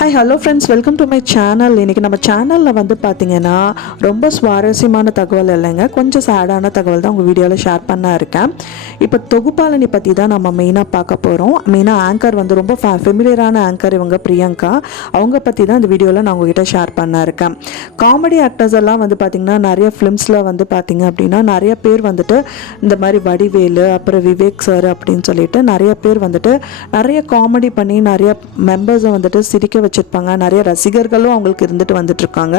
Hi hello friends, welcome to my channel. இன்றைக்கி நம்ம சேனலில் வந்து பார்த்திங்கன்னா ரொம்ப சுவாரஸ்யமான தகவல் இல்லைங்க, கொஞ்சம் சேடான தகவல் தான் உங்கள் வீடியோவில் ஷேர் பண்ண இருக்கேன். இப்போ தொகுப்பாளனி பற்றி தான் நம்ம மெயினாக பார்க்க போகிறோம். மெயினாக ஆங்கர் வந்து ரொம்ப ஃபெமிலியரான ஆங்கர் இவங்க பிரியங்கா. அவங்க பற்றி தான் இந்த வீடியோவில் நான் உங்ககிட்ட ஷேர் பண்ண இருக்கேன். காமெடி ஆக்டர்ஸ் எல்லாம் வந்து பார்த்திங்கன்னா நிறைய ஃபிலிம்ஸில் வந்து பார்த்திங்க அப்படின்னா நிறைய பேர் வந்துட்டு இந்த மாதிரி வடிவேலு, அப்புறம் விவேக் சார் அப்படின்னு சொல்லிட்டு நிறைய பேர் வந்துட்டு நிறைய காமெடி பண்ணி நிறைய மெம்பர்ஸை வந்துட்டு சிரிக்க வச்சுருப்பாங்க. நிறைய ரசிகர்களும் அவங்களுக்கு இருந்துட்டு வந்துட்டுருக்காங்க.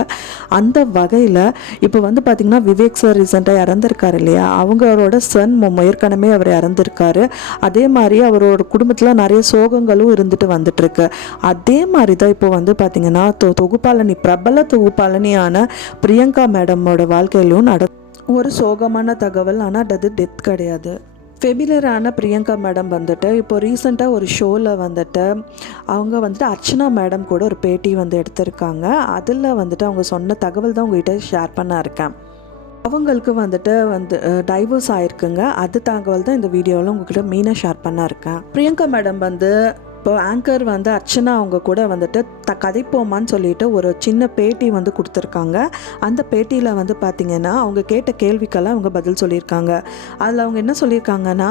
அந்த வகையில் இப்போ வந்து பார்த்திங்கன்னா விவேக் சார் ரீசெண்டாக இறந்துருக்காரு இல்லையா, அவங்களோட சன் ஏற்கனவே அவர் இறந்துருக்காரு. அதே மாதிரி அவரோட குடும்பத்தில் நிறைய சோகங்களும் இருந்துட்டு வந்துட்டுருக்கு. அதே மாதிரி தான் இப்போ வந்து பார்த்திங்கன்னா தொகுப்பாளனி, பிரபல தொகுப்பாளனியான பிரியங்கா மேடமோட வாழ்க்கையிலும் ஒரு சோகமான தகவல். ஆனால் அது டெத் கிடையாது. ஃபெமிலியரான பிரியங்கா மேடம் வந்துட்டு இப்போ ரீசெண்டாக ஒரு ஷோவில் வந்துட்டு அவங்க வந்துட்டு அர்ச்சனா மேடம் கூட ஒரு பேட்டி வந்து எடுத்திருக்காங்க. அதில் வந்துட்டு அவங்க சொன்ன தகவல் தான் உங்கள்கிட்ட ஷேர் பண்ண இருக்கேன். அவங்களுக்கு வந்துட்டு டைவர்ஸ் ஆயிருக்குங்க. அது தகவல் தான் இந்த வீடியோவில் உங்ககிட்ட மெயினாக ஷேர் பண்ண இருக்கேன். பிரியங்கா மேடம் வந்து இப்போ ஆங்கர் வந்து அர்ச்சனா அவங்க கூட வந்துட்டு கதைப்போமான்னு சொல்லிட்டு ஒரு சின்ன பேட்டி வந்து கொடுத்துருக்காங்க. அந்த பேட்டியில் வந்து பார்த்திங்கன்னா அவங்க கேட்ட கேள்விக்கெல்லாம் அவங்க பதில் சொல்லியிருக்காங்க. அதில் அவங்க என்ன சொல்லியிருக்காங்கன்னா,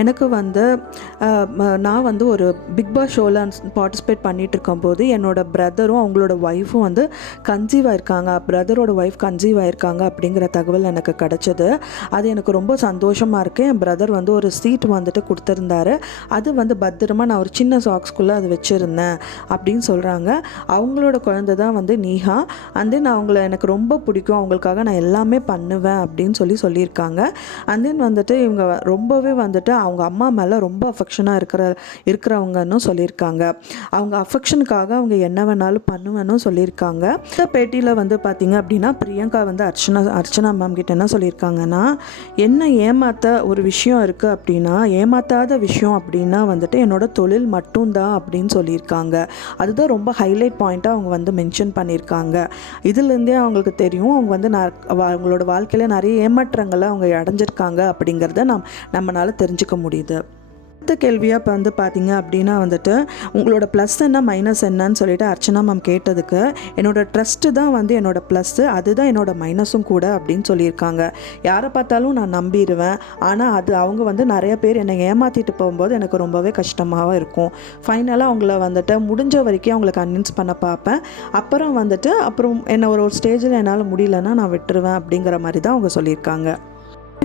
எனக்கு வந்து நான் வந்து ஒரு பிக் பாஸ் ஷோவில் பார்ட்டிசிபேட் பண்ணிகிட்டு இருக்கும்போது என்னோடய பிரதரும் அவங்களோட ஒய்ஃபும் வந்து கன்சீவ் ஆயிருக்காங்க, பிரதரோட ஒய்ஃப் கன்சீவ் ஆயிருக்காங்க அப்படிங்கிற தகவல் எனக்கு கிடச்சிது. அது எனக்கு ரொம்ப சந்தோஷமாக இருக்குது. என் பிரதர் வந்து ஒரு சீட் வந்துட்டு கொடுத்துருந்தாரு. அது வந்து பத்திரமா நான் ஒரு சின்ன சாக்ஸ்குள்ளே அது வச்சுருந்தேன் அப்படின்னு சொல்கிறாங்க. அவங்களோட குழந்தை தான் வந்து நீஹா. அண்ட் தென் அவங்கள எனக்கு ரொம்ப பிடிக்கும், அவங்களுக்காக நான் எல்லாமே பண்ணுவேன் அப்படின்னு சொல்லியிருக்காங்க. அண்ட் தென் வந்துட்டு இவங்க ரொம்பவே வந்துட்டு அவங்க அம்மா மேலே ரொம்ப அஃபெக்ஷனாக இருக்கிறவங்கன்னு சொல்லியிருக்காங்க. அவங்க அஃபெக்ஷனுக்காக அவங்க என்ன வேணாலும் பண்ணுவேன்னு சொல்லியிருக்காங்க. இந்த பேட்டியில் வந்து பார்த்திங்க அப்படின்னா பிரியங்கா வந்து அர்ச்சனா மேம் கிட்ட என்ன சொல்லியிருக்காங்கன்னா, என்ன ஏமாற்ற ஒரு விஷயம் இருக்குது அப்படின்னா, ஏமாற்றாத விஷயம் அப்படின்னா வந்துட்டு என்னோட தொழில் மட்டும்தான் அப்படின்னு சொல்லியிருக்காங்க. அதுதான் ரொம்ப ஹைலைட் பாயிண்ட்டாக அவங்க வந்து மென்ஷன் பண்ணியிருக்காங்க. இதுலேருந்தே அவங்களுக்கு தெரியும் அவங்க வந்து அவங்களோட வாழ்க்கையில் நிறைய ஏமாற்றங்களை அவங்க அடைஞ்சிருக்காங்க அப்படிங்கிறத நம்மளால் தெரிஞ்சுக்க முடியுது. அடுத்த கேள்வியாக இப்போ வந்து பார்த்திங்க அப்படின்னா வந்துட்டு உங்களோட ப்ளஸ் என்ன மைனஸ் என்னன்னு சொல்லிட்டு அர்ச்சனா மேம் கேட்டதுக்கு, என்னோடய ட்ரஸ்ட்டு தான் வந்து என்னோடய ப்ளஸ்ஸு, அதுதான் என்னோடய மைனஸும் கூட அப்படின்னு சொல்லியிருக்காங்க. யாரை பார்த்தாலும் நான் நம்பிடுவேன், ஆனால் அது அவங்க வந்து நிறைய பேர் என்னை ஏமாற்றிட்டு போகும்போது எனக்கு ரொம்பவே கஷ்டமாக இருக்கும். ஃபைனலாக அவங்கள வந்துட்டு முடிஞ்ச வரைக்கும் அவங்கள கன்வின்ஸ் பண்ண பார்ப்பேன். அப்புறம் என்ன ஒரு ஸ்டேஜில் என்னால் முடியலன்னா நான் விட்டுருவேன் அப்படிங்கிற மாதிரி தான் அவங்க சொல்லியிருக்காங்க.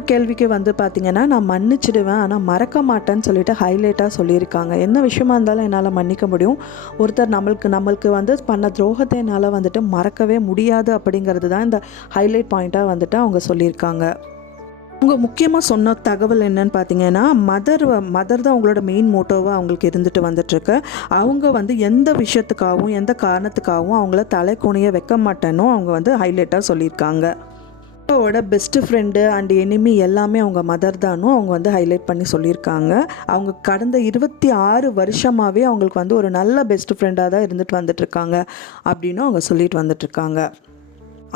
கேள்விக்கு வந்து பார்த்திங்கன்னா, நான் மன்னிச்சிடுவேன் ஆனால் மறக்க மாட்டேன்னு சொல்லிட்டு ஹைலைட்டாக சொல்லியிருக்காங்க. என்ன விஷயமா இருந்தாலும் என்னால் மன்னிக்க முடியும், ஒருத்தர் நம்மளுக்கு வந்து பண்ண துரோகத்தை என்னால் வந்துட்டு மறக்கவே முடியாது அப்படிங்கிறது தான் இந்த ஹைலைட் பாயிண்ட்டாக வந்துட்டு அவங்க சொல்லியிருக்காங்க. அவங்க முக்கியமாக சொன்ன தகவல் என்னன்னு பார்த்தீங்கன்னா, மதர் தான் அவங்களோட மெயின் மோட்டோவாக அவங்களுக்கு இருந்துட்டு வந்துட்டுருக்கு. அவங்க வந்து எந்த விஷயத்துக்காகவும் எந்த காரணத்துக்காகவும் அவங்கள தலை குனிய வைக்க மாட்டேன்னு அவங்க வந்து ஹைலைட்டாக சொல்லியிருக்காங்க. அவங்களோட பெஸ்ட்டு ஃப்ரெண்டு அண்ட் எனிமி எல்லாமே அவங்க மதர் தானும் அவங்க வந்து ஹைலைட் பண்ணி சொல்லியிருக்காங்க. அவங்க கடந்த 26 வருஷமாகவே அவங்களுக்கு வந்து ஒரு நல்ல பெஸ்ட் ஃப்ரெண்டாக தான் இருந்துட்டு வந்துட்டுருக்காங்க அப்படின்னு அவங்க சொல்லிட்டு வந்துட்டுருக்காங்க.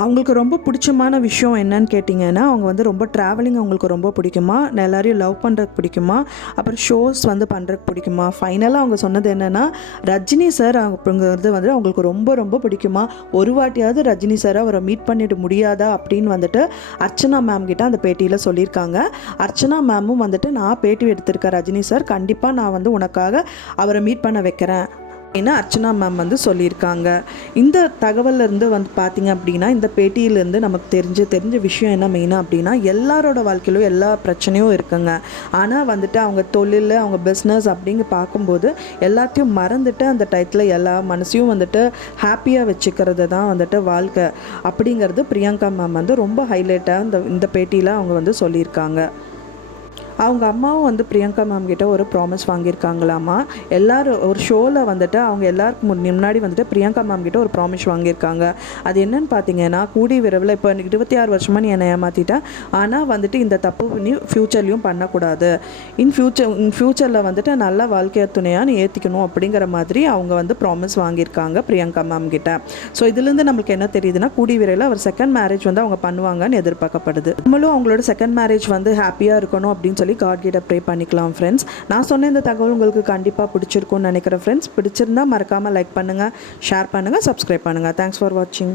அவங்களுக்கு ரொம்ப பிடிச்சமான விஷயம் என்னன்னு கேட்டிங்கன்னா, அவங்க வந்து ரொம்ப ட்ராவலிங் அவங்களுக்கு ரொம்ப பிடிக்குமா, எல்லாரையும் லவ் பண்ணுறதுக்கு பிடிக்குமா, அப்புறம் ஷோஸ் வந்து பண்ணுறதுக்கு பிடிக்குமா. ஃபைனலாக அவங்க சொன்னது என்னென்னா, ரஜினி சார் அப்படிங்கிறது வந்து அவங்களுக்கு ரொம்ப ரொம்ப பிடிக்குமா, ஒரு வாட்டியாவது ரஜினி சாரை அவரை மீட் பண்ணிட முடியாதா அப்படின்னு வந்துட்டு அர்ச்சனா மேம் கிட்ட அந்த பேட்டியில் சொல்லியிருக்காங்க. அர்ச்சனா மேமும் வந்துட்டு, நான் பேட்டி எடுத்திருக்கேன் ரஜினி சார், கண்டிப்பாக நான் வந்து உனக்காக அவரை மீட் பண்ண வைக்கிறேன் அப்படின்னு அர்ச்சனா மேம் வந்து சொல்லியிருக்காங்க. இந்த தகவலிருந்து வந்து பார்த்திங்க அப்படின்னா, இந்த பேட்டியிலேருந்து நமக்கு தெரிஞ்ச விஷயம் என்ன மெயினாக அப்படின்னா, எல்லாரோட வாழ்க்கையிலும் எல்லா பிரச்சனையும் இருக்குங்க. ஆனால் வந்துட்டு அவங்க தொழில், அவங்க பிஸ்னஸ் அப்படிங்க பார்க்கும்போது எல்லாத்தையும் மறந்துட்டு அந்த டயத்தில் எல்லா மனசையும் வந்துட்டு ஹாப்பியாக வச்சுக்கிறது தான் வந்துட்டு வாழ்க்கை அப்படிங்கிறது பிரியங்கா மேம் வந்து ரொம்ப ஹைலைட்டாக இந்த பேட்டியில் அவங்க வந்து சொல்லியிருக்காங்க. அவங்க அம்மாவும் வந்து பிரியங்கா மேம் கிட்ட ஒரு ப்ராமிஸ் வாங்கியிருக்காங்களாமா. எல்லோரும் ஒரு ஷோவில் வந்துட்டு அவங்க எல்லாருக்கும் முன்னாடி வந்துட்டு பிரியங்கா மேம் கிட்ட ஒரு ப்ராமிஸ் வாங்கியிருக்காங்க. அது என்னன்னு பார்த்தீங்கன்னா, கூடி விரைவில் இப்போ எனக்கு 26 வருஷமாக நீ என்னை ஏமாற்றிட்டேன், ஆனால் வந்துட்டு இந்த தப்பு நீ ஃப்யூச்சர்லேயும் பண்ணக்கூடாது, இன் ஃப்யூச்சரில் வந்துட்டு நல்ல வாழ்க்கைய துணையாக நீ ஏற்றிக்கணும் அப்படிங்கிற மாதிரி அவங்க வந்து ப்ராமிஸ் வாங்கியிருக்காங்க பிரியங்கா மேம் கிட்ட. ஸோ இதுலேருந்து நம்மளுக்கு என்ன தெரியுதுன்னா, கூடி விரைவில் அவர் செகண்ட் மேரேஜ் வந்து அவங்க பண்ணுவாங்கன்னு எதிர்பார்க்கப்படுது. நம்மளும் அவங்களோட செகண்ட் மேரேஜ் வந்து ஹாப்பியாக இருக்கணும் அப்படின்னு சொல்லி சொல்லி காட் கிட்ட ப்ரே பண்ணிக்கலாம் ஃப்ரெண்ட்ஸ். நான் சொன்ன இந்த தகவல் உங்களுக்கு கண்டிப்பாக பிடிச்சிருக்கும்னு நினைக்கிறேன் ஃப்ரெண்ட்ஸ். பிடிச்சிருந்தா மறக்காமல் லைக் பண்ணுங்கள், ஷேர் பண்ணுங்கள், சப்ஸ்கிரைப் பண்ணுங்கள். தேங்க்ஸ் ஃபார் வாட்சிங்.